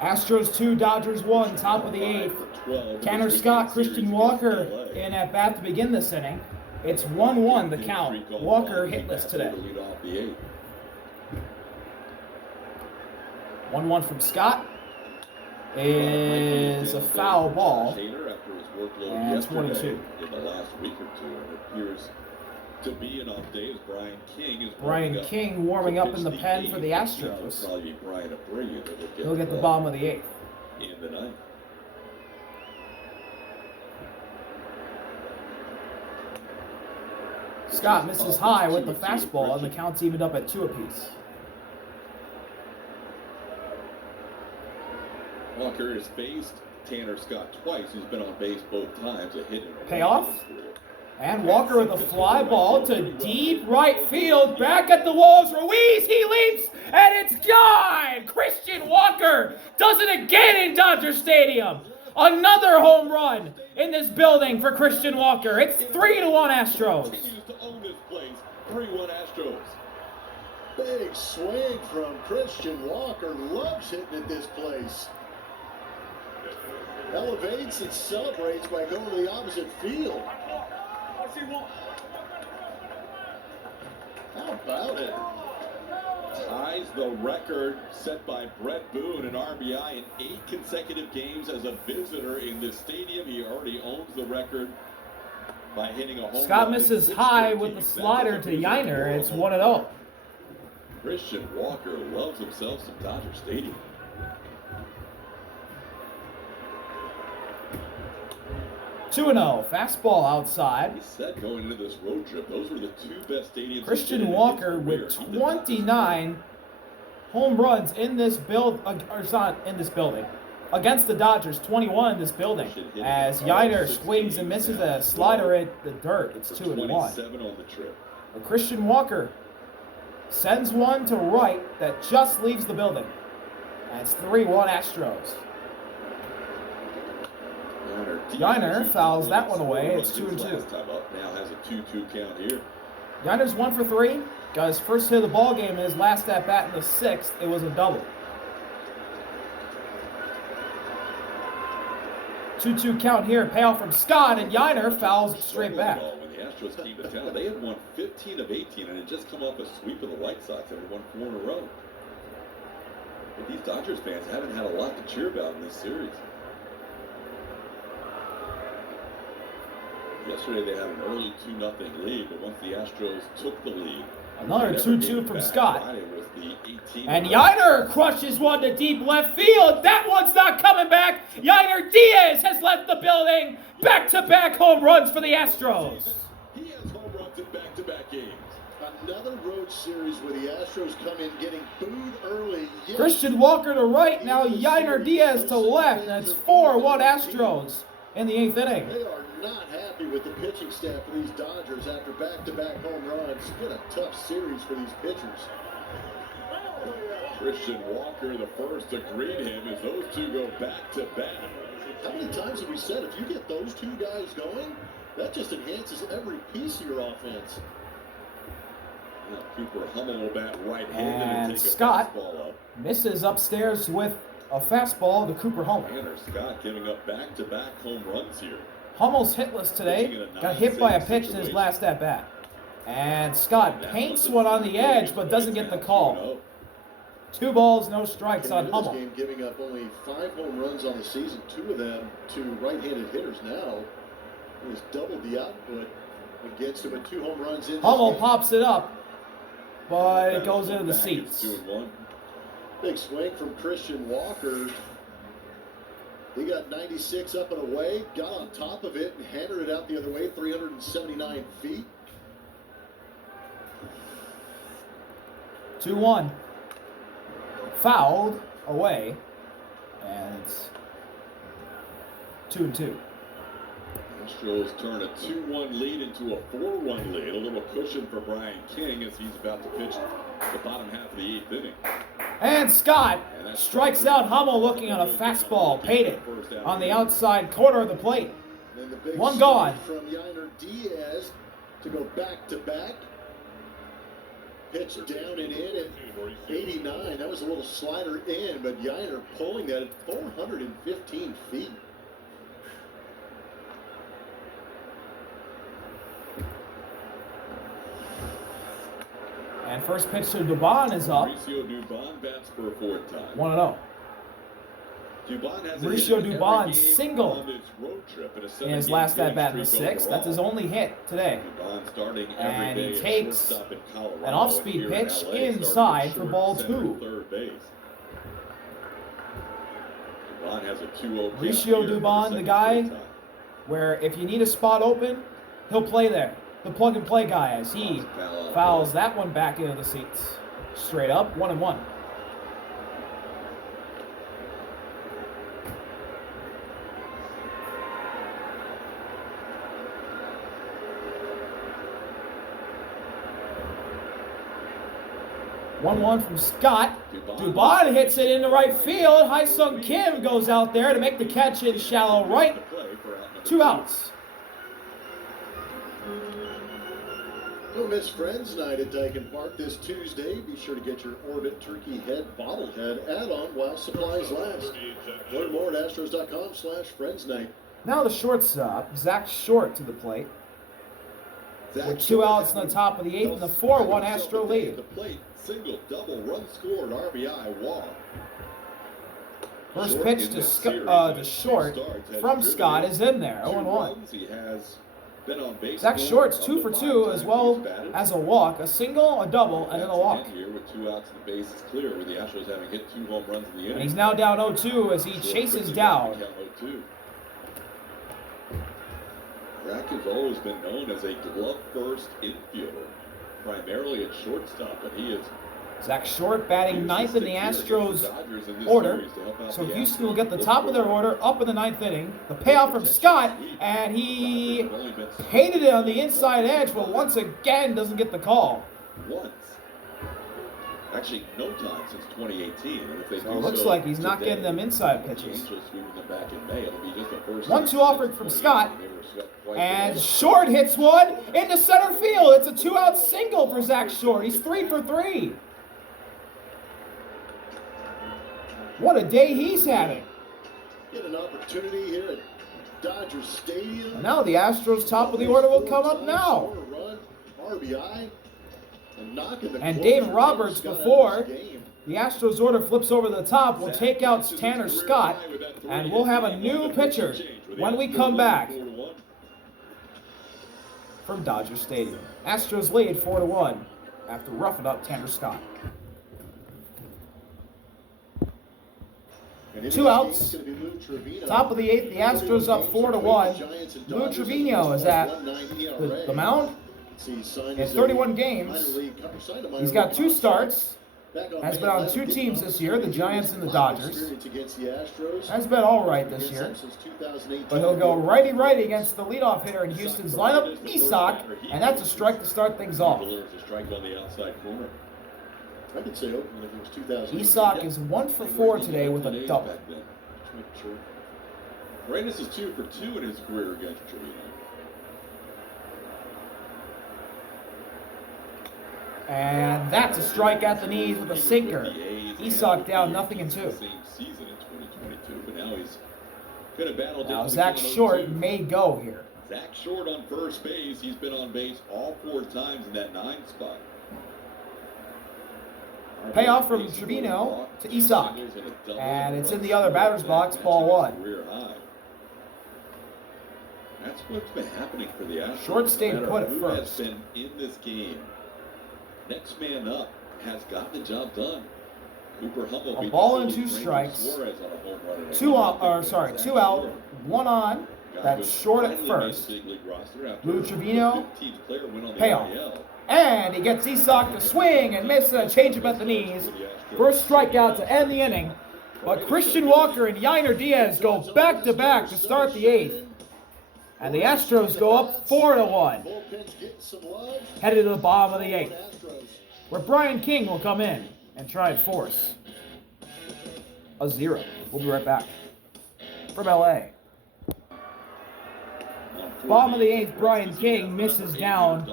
Astros 2, Dodgers 1, top of the 8th. Tanner Scott, Christian Walker in at bat to begin this inning. It's 1-1 the count. Walker hitless today. 1-1 from Scott is a foul ball. And it's 1-2. In the last week or two, it appears to be an off day as Brian King warming up in the pen for the Astros. He'll get the bottom of the 8th. In the 9th. Scott misses high with the fastball, and the count's evened up at 2 apiece. Walker has faced Tanner Scott twice. He's been on base both times. A hit and payoff. And Walker with a fly ball to deep right field. Back at the walls. Ruiz, he leaps, and it's gone! Christian Walker does it again in Dodger Stadium. Another home run in this building for Christian Walker. It's 3-1 Astros. Continues to own this place. 3-1 Astros. Big swing from Christian Walker. Loves hitting at this place. Elevates and celebrates by going to the opposite field. How about it? Ties the record set by Brett Boone, an RBI in 8 consecutive games as a visitor in this stadium. He already owns the record by hitting a home run. Scott misses high with the slider to Yainer. It's 1-0. Christian Walker loves himself some Dodger Stadium. 2-0. Fastball outside. He said going into this road trip, those were the 2 best stadiums. Christian Walker with 29 home runs in this build, or it's not in this building, against the Dodgers. 21 in this building. As Yainer swings and misses a slider at the dirt. It's 2-1. 27 on the trip. But Christian Walker sends one to right that just leaves the building. And it's 3-1 Astros. Yainer fouls that one away. It's 2-2. Now has a 2-2 count here. Yainer's 1 for 3. Got his first hit of the ball game in his last at bat in the 6th. It was a double. 2-2 count here. Payoff from Scott, and Yainer fouls it straight back. When the Astros came to town, they had won 15 of 18 and had just come off a sweep of the White Sox and had won 4 in a row. But these Dodgers fans haven't had a lot to cheer about in this series. Yesterday they had an early 2-0 lead, but once the Astros took the lead, another 2-2 from Scott. The and Yainer crushes one to deep left field. That one's not coming back. Yainer Diaz has left the building. Back-to-back home runs for the Astros. He has home runs in back-to-back games. Another road series where the Astros come in getting booed early. Yes. Christian Walker to right, now Yainer Diaz to left, and it's 4-1 Astros in the 8th inning. They are not happy with the pitching staff for these Dodgers after back-to-back home runs. It's been a tough series for these pitchers. Christian Walker, the first to greet him as those two go back-to-back. How many times have we said if you get those two guys going, that just enhances every piece of your offense? Now Cooper Hummel will bat right-handed and take Scott a fastball up. Misses upstairs with a fastball to Cooper Hummel. Tanner Scott giving up back-to-back home runs here. Hummel's hitless today. Got hit by a pitch in his last at-bat. And Scott paints one on the edge, but doesn't get the call. 2 balls, no strikes on Hummel. This game giving up only 5 home runs on the season, 2 of them to right-handed hitters now. He has doubled the output against him with 2 home runs in. Hummel pops it up, but it goes into the seats. 2-1. Big swing from Christian Walker. He got 96 up and away, got on top of it, and hammered it out the other way, 379 feet. 2-1. Fouled away, and it's 2-2. Astros turn a 2-1 lead into a 4-1 lead. A little cushion for Brian King as he's about to pitch the bottom half of the 8th inning. And Scott strikes out Hummel looking on a fastball, painted on the outside corner of the plate. One gone. From Yainer Diaz to go back to back. Pitch down and in at 89. That was a little slider in, but Yainer pulling that at 415 feet. And first pitch to Dubon is up. Mauricio Dubon bats for a fourth time. 1-0. Mauricio Dubon single in his last at-bat in the sixth. That's his only hit today. And he takes an off-speed pitch inside for ball 2. Mauricio Dubon, the guy where if you need a spot open, he'll play there. The plug-and-play guy as he fouls that one back into the seats. Straight up, 1-1. One from Scott. Dubon hits it into right field. Hai-Sung Kim goes out there to make the catch in shallow right. 2 outs. Don't miss Friends Night at Dyken Park this Tuesday. Be sure to get your Orbit Turkey Head Bobblehead add-on while supplies last. Learn more at astros.com/Friends Night. Now the shortstop, Zach Short to the plate. With 2 outs in the top of the 8th and the 4-1 Astro lead. The plate, single, double, run scored, RBI, walk. First pitch to Short from Scott is in there, 0-1. Zach Short's 2 for 2 as well as a walk, a single, a double, and then a walk. With 2 outs and the base is clear, with the Astros having hit 2 home runs in the inning. And he's now down 0-2 as he chases down. Zach has always been known as a glove-first infielder, primarily at shortstop, but he is. Zach Short batting 9th in the Astros order, so Houston will get the top of their order up in the 9th inning. The payoff from Scott, and he hated it on the inside edge, but once again doesn't get the call. Once. Actually, no time since 2018. And if they so it looks like he's not getting them inside pitches. 1-2 offered from Scott, and Short hits one into center field. It's a 2-out single for Zach Short. He's 3 for 3. What a day he's having. Get an opportunity here at Dodger Stadium. And now the Astros top of the order will come up now. RBI. And David Roberts, before the Astros order flips over the top, will take out Tanner Scott, and we'll have a new pitcher when we come back from Dodger Stadium. Astros lead 4-1 after roughing up Tanner Scott. 2 outs. Top of the 8th, the Astros up 4-1. Lou Trevino is at the mound. In 31 games, he's got 2 starts. Has been on 2 teams this year, the Giants and the Dodgers. Has been all right this year. But he'll go righty-righty against the leadoff hitter in Houston's lineup, Isak, and that's a strike to start things off. I could say Oakland if it was 2000. Isak is 1 for 4 today with a double. Reyes is 2 for 2 in his career against Trevino. And that's a strike at the knees with a sinker. Isak down 0-2. Now Zach Short may go here. Zach Short on first base. He's been on base all 4 times in that 9 spot. Payoff from Trevino to Isak. And it's in the other batter's box, ball 1. That's what's been happening for the Astros. Short stayed put at Who first. has been in this game? Next man up has got the job done. Cooper Hummel A ball and 2 strikes. 2 out, 1 on. That's Short at first. Lou Trevino, payoff. And he gets Isak to swing and miss a changeup at the knees. First strikeout to end the inning. But Christian Walker and Yainer Diaz go back-to-back to start the 8th. And the Astros go up 4-1. Headed to the bottom of the 8th, where Brian King will come in and try and force a 0. We'll be right back from LA. Bottom of the 8th, Brian King misses down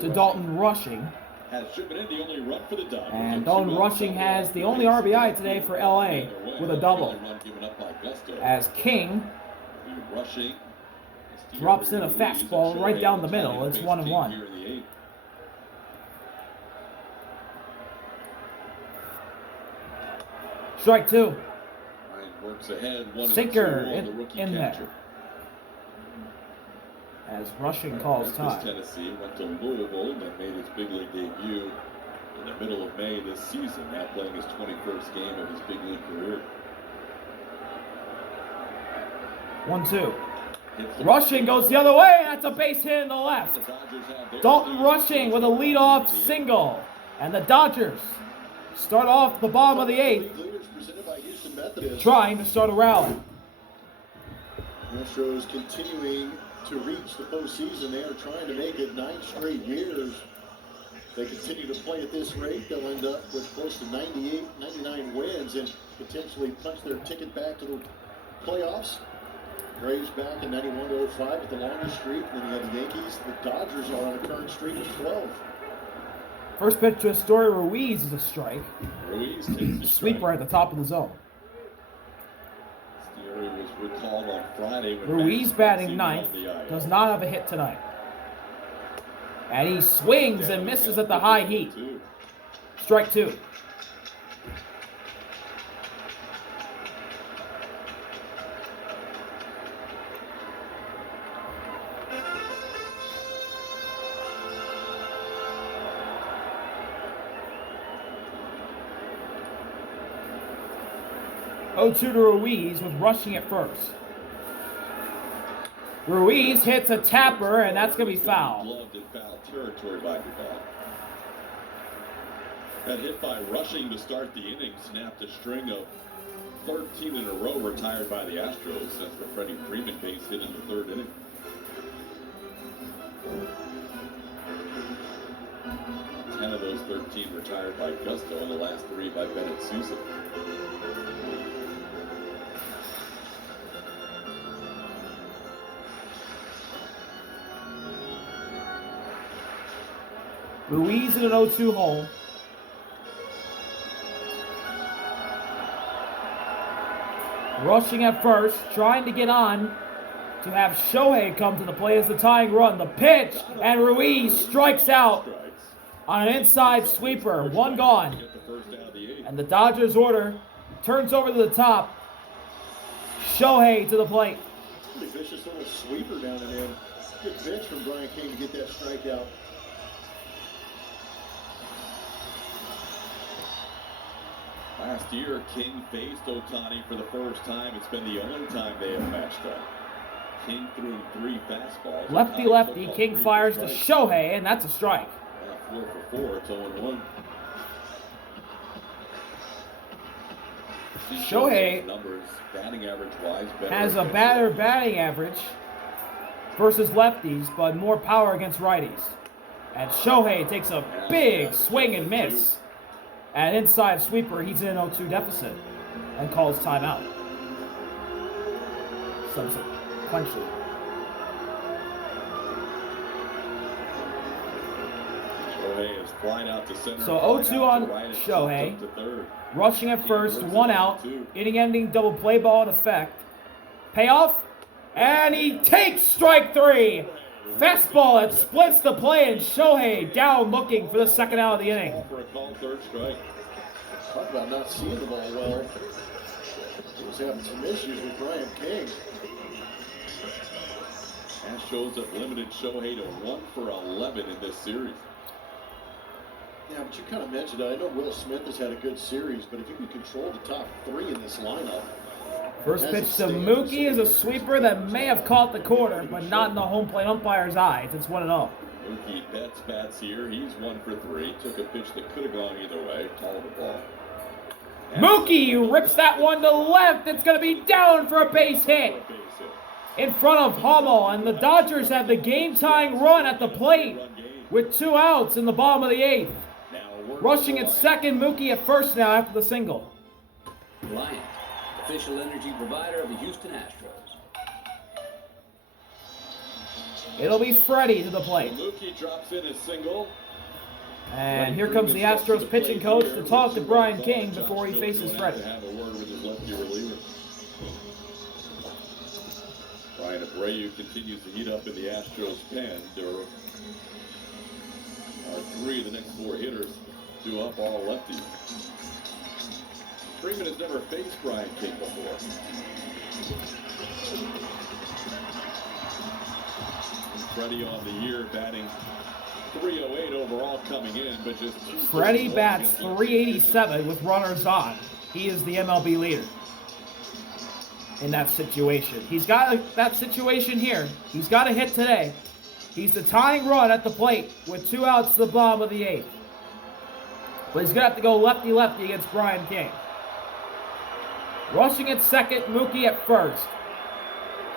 to Dalton Rushing. has driven in the only run for the Dodgers. And Dalton Rushing has the only RBI today for LA with a double. As King drops in a fastball right down the middle. It's 1-1. Strike two. Sinker in there. As Rushing calls time. Tennessee went to Louisville and made his big league debut in the middle of May this season, now playing his 21st game of his big league career. 1-2. Rushing goes the other way. That's a base hit in the left. Dalton Rushing with a leadoff single. And the Dodgers start off the bottom of the 8th, trying to start a rally. Astros continuing to reach the postseason. They are trying to make it 9 straight years. They continue to play at this rate. They'll end up with close to 98, 99 wins and potentially punch their ticket back to the playoffs. Braves back in 91-05 with the longest streak. And then you have the Yankees. The Dodgers are on a current streak of 12. First pitch to Astoria Ruiz is a strike. Ruiz takes the Sweeper at the top of the zone. Was recalled on Friday when Ruiz batting ninth, does not have a hit tonight. And he swings and misses at the high heat. Strike two. Oh, 2 to Ruiz with Rushing at first. Ruiz hits a tapper, and that's going to be foul. Gloved in foul territory by Duvall. That hit by Rushing to start the inning snapped a string of 13 in a row retired by the Astros. That's the Freddie Freeman base hit in the 3rd inning. Ten of those 13 retired by Gusto, and the last 3 by Bennett Sousa. Ruiz in an 0-2 hole. Rushing at first, trying to get on to have Shohei come to the plate as the tying run. The pitch, and Ruiz strikes out on an inside sweeper. 1 gone. And the Dodgers order turns over to the top. Shohei to the plate. Pretty vicious little sweeper down and in. Good pitch from Brian King to get that strikeout. Last year, King faced Ohtani for the first time. It's been the only time they have matched up. King threw him 3 fastballs. Lefty, King fires to Shohei, and that's a strike. 4 for 4, it's 0-1. Shohei numbers, batting average wise, has a better batting average versus lefties, but more power against righties. And Shohei takes a big swing and miss. At inside sweeper, he's in an 0-2 deficit and calls timeout. Subsequently. Shohei is flying out to center. So 0-2 on Shohei. Rushing at first, 1 out. Inning-ending double play ball in effect. Payoff, and he takes strike 3. Fastball that splits the play, and Shohei down looking for the 2nd out of the inning. For a call, 3rd strike. Talk about not seeing the ball well. He was having some issues with Brian King. Astros have limited Shohei to 1 for 11 in this series. Yeah, but you kind of mentioned it. I know Will Smith has had a good series, but if you can control the top 3 in this lineup. First pitch to Mookie is a sweeper that may have caught the corner, but not in the home plate umpire's eyes. It's 1-0. Mookie bats here. He's 1 for 3. Took a pitch that could have gone either way. Called the ball. Mookie rips that one to left. It's going to be down for a base hit in front of Hummel. And the Dodgers have the game-tying run at the plate with 2 outs in the bottom of the 8th. Rushing at second, Mookie at first now after the single. Reliant, official energy provider of the Houston Astros. It'll be Freddie to the plate. Mookie drops in his single. And here comes the Astros pitching coach to talk to Brian King before he faces Freddie. Have a word with his lefty reliever. Ryan Abreu continues to heat up in the Astros pen. There are 3 of the next 4 hitters, 2 up, all lefties. Freeman has never faced Brian King before. And Freddie on the year batting .308 overall coming in, but just Freddie bats .387 with runners on. He is the MLB leader in that situation. He's got that situation here. He's got a hit today. He's the tying run at the plate with 2 outs to the bottom of the 8th. But he's going to have to go lefty-lefty against Brian King. Rushing at second, Mookie at first.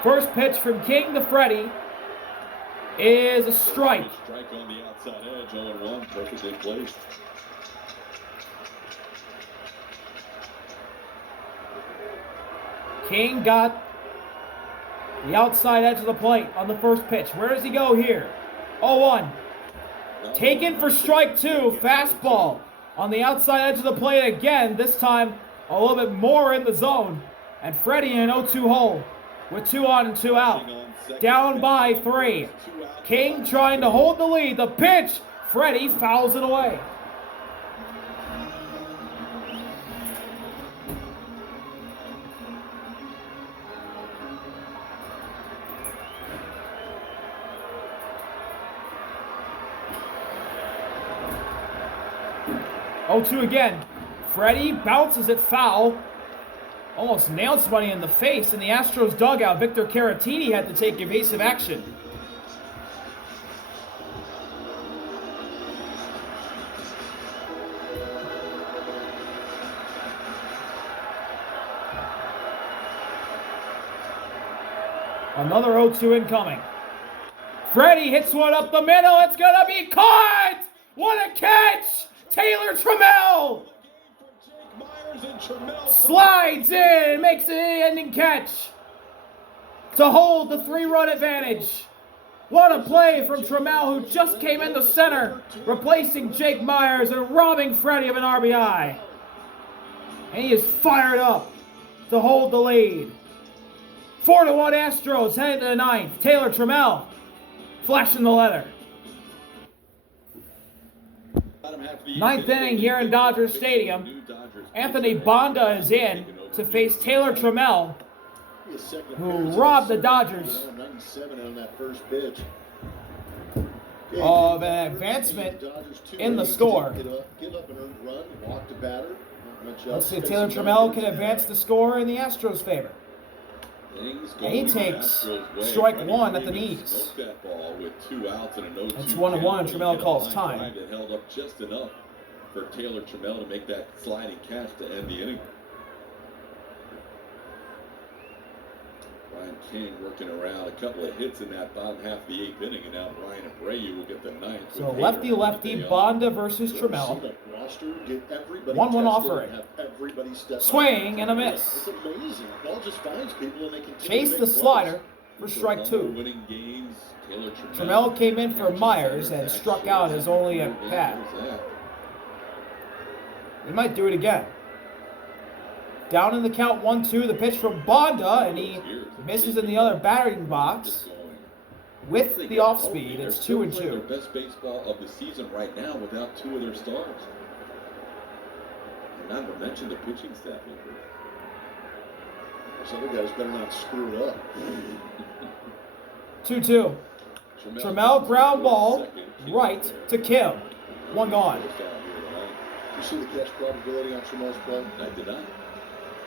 First pitch from King to Freddie is a strike. Strike on the outside edge, 0-1, perfectly placed. King got the outside edge of the plate on the first pitch. Where does he go here? 0-1. Taken for strike 2, fastball on the outside edge of the plate again, this time a little bit more in the zone. And Freddie in an 0-2 hole with 2 on and 2 out. Down by 3. King trying to hold the lead. The pitch, Freddie fouls it away. Oh, 2 again. Freddie bounces it foul. Almost nailed somebody in the face in the Astros dugout. Victor Caratini had to take evasive action. Another 0-2 incoming. Freddie hits one up the middle. It's going to be caught! What a catch! Taylor Trammell slides in, makes an ending catch to hold the 3-run advantage. What a play from Trammell, who just came in the center, replacing Jake Myers and robbing Freddie of an RBI. And he is fired up to hold the lead. 4-1 Astros heading to the 9th. Taylor Trammell flashing the leather. 9th inning here in Dodger Stadium. Anthony Bonda is in to face Taylor Trammell, who robbed the Dodgers of an advancement in the score. Let's see if Taylor Trammell can advance the score in the Astros' favor. And he takes strike 1 at the knees. It's 1-1 and Trammell calls time. It held up just enough for Taylor Trammell to make that sliding catch to end the inning. Brian King working around a couple of hits in that bottom half of the 8th inning, and now Brian Abreu will get the 9th. So lefty-lefty, Bonda versus Trammell. 1-1 offering. Swing and a miss. Chase the slider for strike 2. Trammell came in for Myers and struck out as only a pat. He might do it again. Down in the count 1-2, the pitch from Bonda, and he misses in the other batting box with the off speed. It's 2-2. Their best baseball of the season right now without 2 of their stars. And not to mention the pitching staff. Those other guys better not screw it up. 2-2. Trammell ground ball right to Kim. 1 gone. You see the catch probability on Trammell's play? I did not.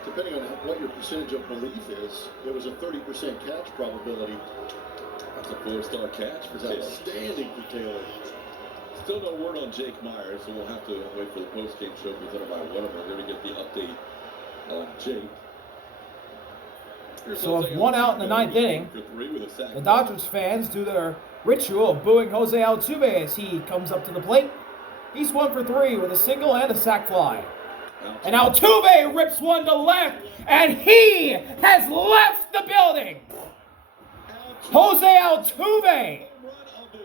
Depending on what your percentage of belief is, there was a 30% catch probability. That's a 4-star catch for Taylor. Outstanding for Taylor. Still no word on Jake Myers, so we'll have to wait for the post-game show presented by Whataburger to get the update on Jake. So with 1 out in the 9th inning, the Dodgers fans do their ritual of booing Jose Altuve as he comes up to the plate. He's 1 for 3 with a single and a sac fly. And Altuve rips one to left, and he has left the building. Jose Altuve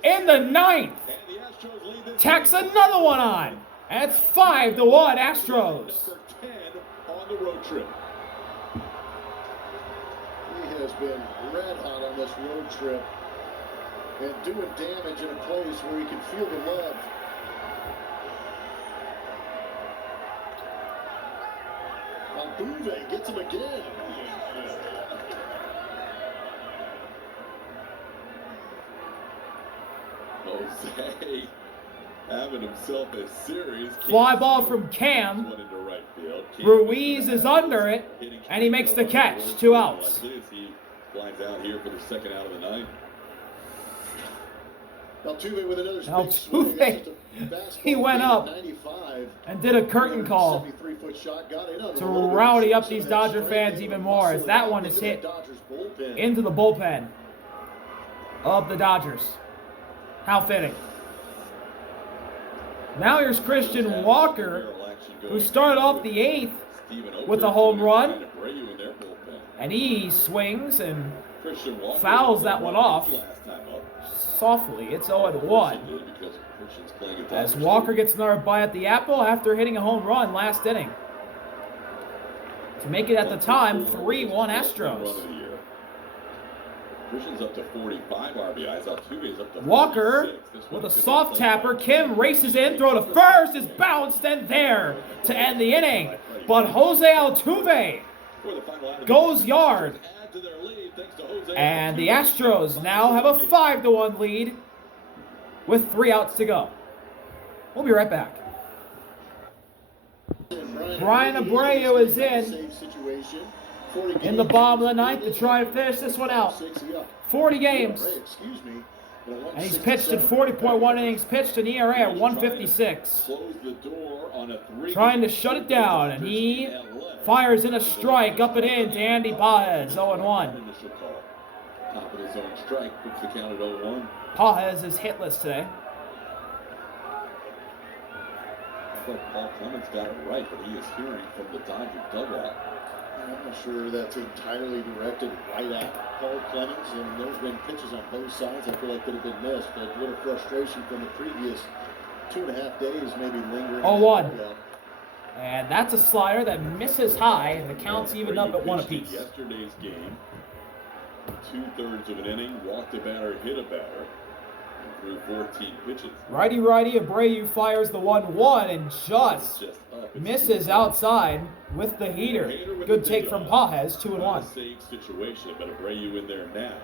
in the ninth. And the Astros lead this Tacks game. another one on. And it's 5-1 Astros. Number 10 on the road trip. He has been red hot on this road trip and doing damage in a place where he can feel the love. Altuve gets him again. Jose having himself a serious Fly ball from Cam. one into right field. Ruiz is under it, and he makes the catch. 2 outs. He flies out here for the second out of the ninth. Altuve with another Altuve, he went up and did a curtain call to rowdy up these Dodger fans even more, as that one is hit into the bullpen of the Dodgers. How fitting. Now here's Christian Walker, who started off the 8th with a home run, and he swings and fouls that one off softly. It's 0-1 as Walker gets another bite at the apple after hitting a home run last inning to make it at the time 3-1 Astros. Christian's up to 45 RBIs. Altuve's up to Walker with a soft tapper. Kim races in, throw to first, is bounced and there to end the inning. But Jose Altuve goes yard. And the Astros now have a 5-1 lead with 3 outs to go. We'll be right back. Brian Abreu is in the bottom of the ninth to try and finish this one out. 40 games. And he's pitched in 40.1 innings, pitched an ERA at 156. Trying to shut it down, and he fires in a strike up and in to Andy Paez, 0-1. Top of the zone strike, puts the count at 0-1. Paez is hitless today. I thought Paul Clemens got it right, but he is hearing from the Dodger dugout. I'm not sure that's entirely directed right at Paul Clemens, and there's been pitches on both sides I feel like could have been missed, but a little frustration from the previous 2.5 days maybe lingering. 0-1. And that's a slider that misses high, and the count's even up at 1 apiece. Yesterday's game, 2/3 of an inning, walked a batter, hit a batter, and threw 14 pitches. Righty, Abreu fires the 1-1 and just misses outside with the heater. Good take from Paez, 2-1. Safe situation, but Abreu in there now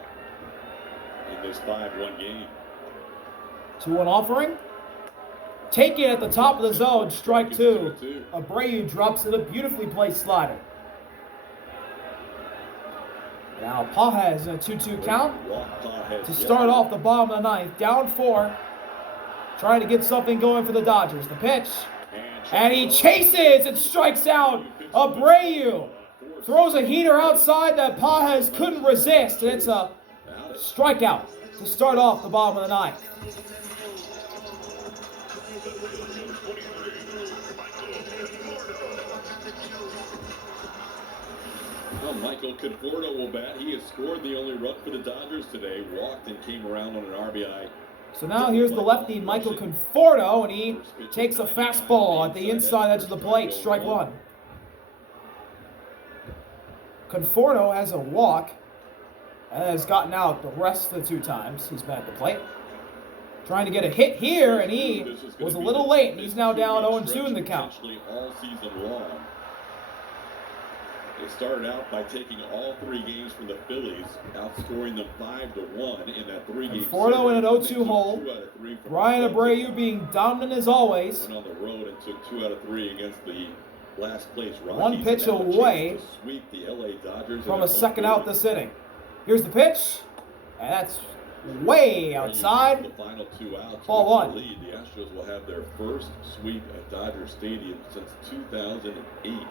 in this 5-1 game. 2-1 offering. Take it at the top of the zone, strike 2. Abreu drops in a beautifully placed slider. Now Paez in a 2-2 count to start off the bottom of the ninth. Down 4. Trying to get something going for the Dodgers. The pitch. And he chases and strikes out Abreu. Throws a heater outside that Paez couldn't resist. And it's a strikeout to start off the bottom of the ninth. Well, Michael Conforto will bat. He has scored the only run for the Dodgers today. Walked and came around on an RBI. So now here's the lefty, Michael Conforto, and he takes a fastball at the inside edge of the plate, strike 1. Conforto has a walk and has gotten out the rest of the 2 times he's been at the plate. Trying to get a hit here, and he was a little late, and he's now down 0-2 in the count. All season long. They started out by taking all 3 games from the Phillies, outscoring them 5-1 in that 3-game series. Conforto in an 0-2 hole. Ryan Abreu being dominant as always. Went on the road and took 2 out of 3 against the last place Rockies. 1 pitch away to sweep the LA Dodgers from a second out this inning. Here's the pitch, and that's way outside. The final 2 outs. Ball 1. The lead. The Astros will have their first sweep at Dodger Stadium since 2008.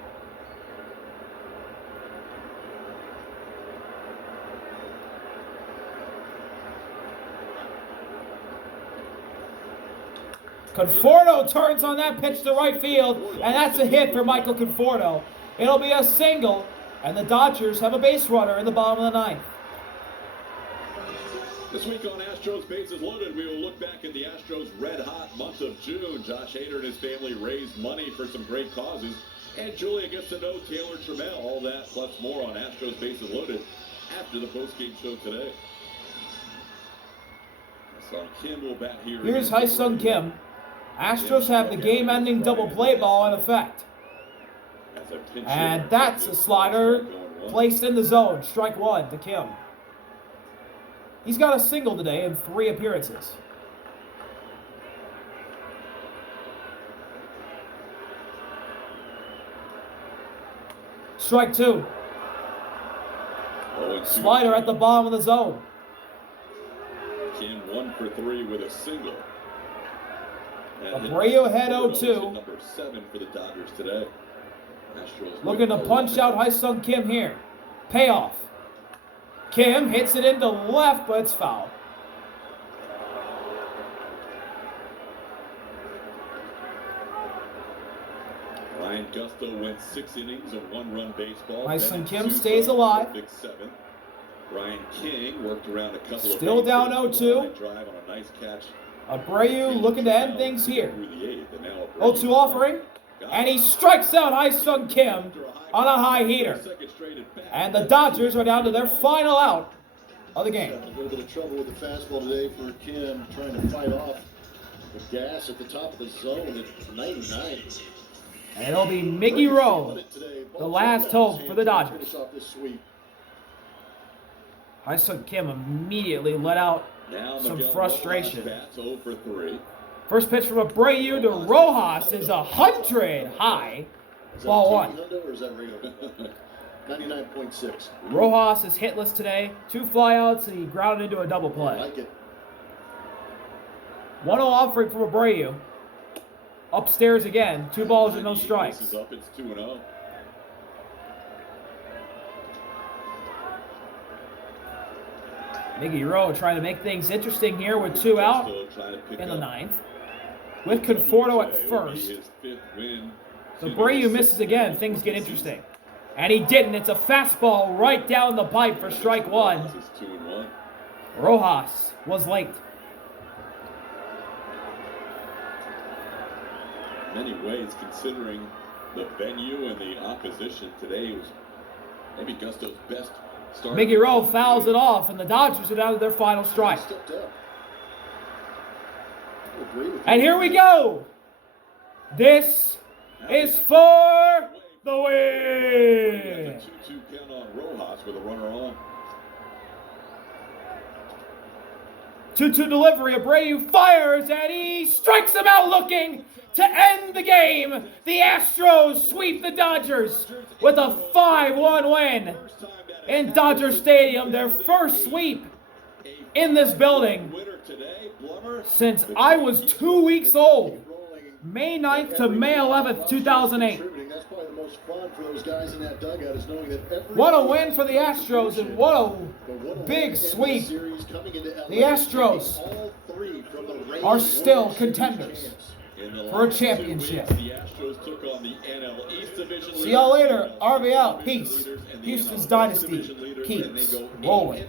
Conforto turns on that pitch to right field, and that's a hit for Michael Conforto. It'll be a single, and the Dodgers have a base runner in the bottom of the ninth. This week on Astros Bases Loaded, we will look back at the Astros' red-hot month of June. Josh Hader and his family raised money for some great causes. And Julia gets to know Taylor Trammell. All that plus more on Astros Bases Loaded after the postgame show today. Sung Kim will bat here. Here's Sung Kim. Astros have the game-ending double play ball in effect. And that's a slider placed in the zone. Strike one to Kim. He's got a single today in 3 appearances. Strike two. Slider at the bottom of the zone. Kim 1 for 3 with a single. Abreu ahead 0-2. Number 7 for the Dodgers today. Astros looking to punch out Sung Kim here. Payoff. Kim hits it into left, but it's foul. Ryan Gusto went 6 innings of 1-run baseball. Sung Kim stays alive. Big 7. Ryan King worked around a couple still of down 0-2. Drive on a nice catch. Abreu looking to end things here. Through the 8th, and now 0-2 offering. And he strikes out Sung Kim on a high heater. And the Dodgers are down to their final out of the game. A little bit of trouble with the fastball today for Kim, trying to fight off the gas at the top of the zone at 99. And it'll be Miggy Rowe, the last hope for the Dodgers. Sung Kim immediately let out some frustration. First pitch from Abreu to Rojas is 100 high. Ball one. 99.6. Rojas is hitless today. 2 flyouts, and he grounded into a double play. I like it. 1-0 offering from Abreu. Upstairs again. 2 balls and no strikes. It's 2-0. Miggy Rowe trying to make things interesting here with 2 out in the 9th. With Conforto at first. Abreu misses again. Things get interesting. And he didn't. It's a fastball right down the pipe for strike one. Rojas was late. In many ways, considering the venue and the opposition today, was maybe Gusto's best start. Miggy Rowe fouls it off, and the Dodgers are down to their final strike. And here we go. This is for the win. 2-2 count on Rojas with a runner on. 2-2 delivery. Abreu fires, and he strikes him out looking to end the game. The Astros sweep the Dodgers with a 5-1 win in Dodger Stadium. Their first sweep in this building since I was 2 weeks old. May 9th to May 11th, 2008. What a win for the Astros, and what a big sweep. The Astros are still contenders for a championship. See y'all later. RV out. Peace. Houston's dynasty keeps rolling.